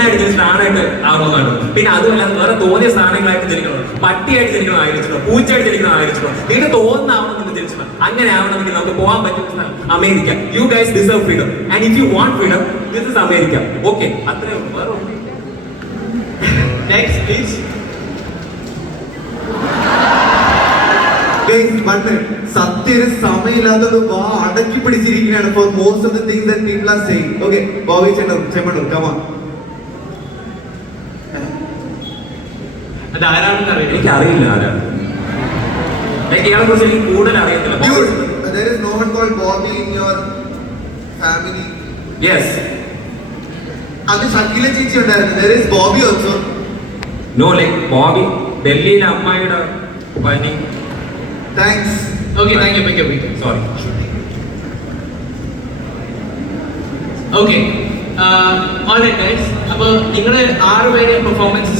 പെണ്ണായിട്ട് ജനിച്ചിട്ട് ആണായിട്ട് ആവണമെന്നാണ്. പിന്നെ അതുമല്ല വേറെ തോന്നിയ സാധനങ്ങളായിട്ട് ജനിക്കണം, പട്ടിയായിട്ട് ജനിക്കണം ആഗ്രഹിച്ചിട്ടോ, പൂച്ചയായിട്ട് ജനിക്കണം ആഗ്രഹിച്ചിട്ടോ, നിങ്ങൾക്ക് തോന്നുന്ന ആവണമെന്ന് ജനിച്ചിട്ടോ. അങ്ങനെ ആവണമെങ്കിൽ നമുക്ക് പോകാൻ പറ്റുന്ന സ്ഥലം America. You guys deserve freedom and if you want freedom this is America. Okay, അത്രേ ഉള്ളൂ. വേറെ ഒന്നും. Next please. സത്യം സമയമില്ലാത്തത് വാ അടക്കി പിടിച്ചിരിക്കുകയാണ് for most of the things that people are saying. Okay, Bobby Chemmanur come on. അത് ആരാണെന്ന് അറിയില്ല. എനിക്കറിയില്ല ആരാണ്. ഇയാളെ കുറിച്ച് എനിക്ക് കൂടുതൽ അറിയത്തില്ല. There is no one called Bobby in your family. Yes. അത് ഷക്കീല ചേച്ചി ഉണ്ടായിരുന്നു. There is Bobby also. No, like Bobby ഡൽഹിയിലെ അമ്മായിയുടെ പനി. Thanks. Okay, thank you. Sorry. Okay, alright guys. അപ്പോൾ നിങ്ങളുടെ 6 പേരെ പെർഫോമൻസ്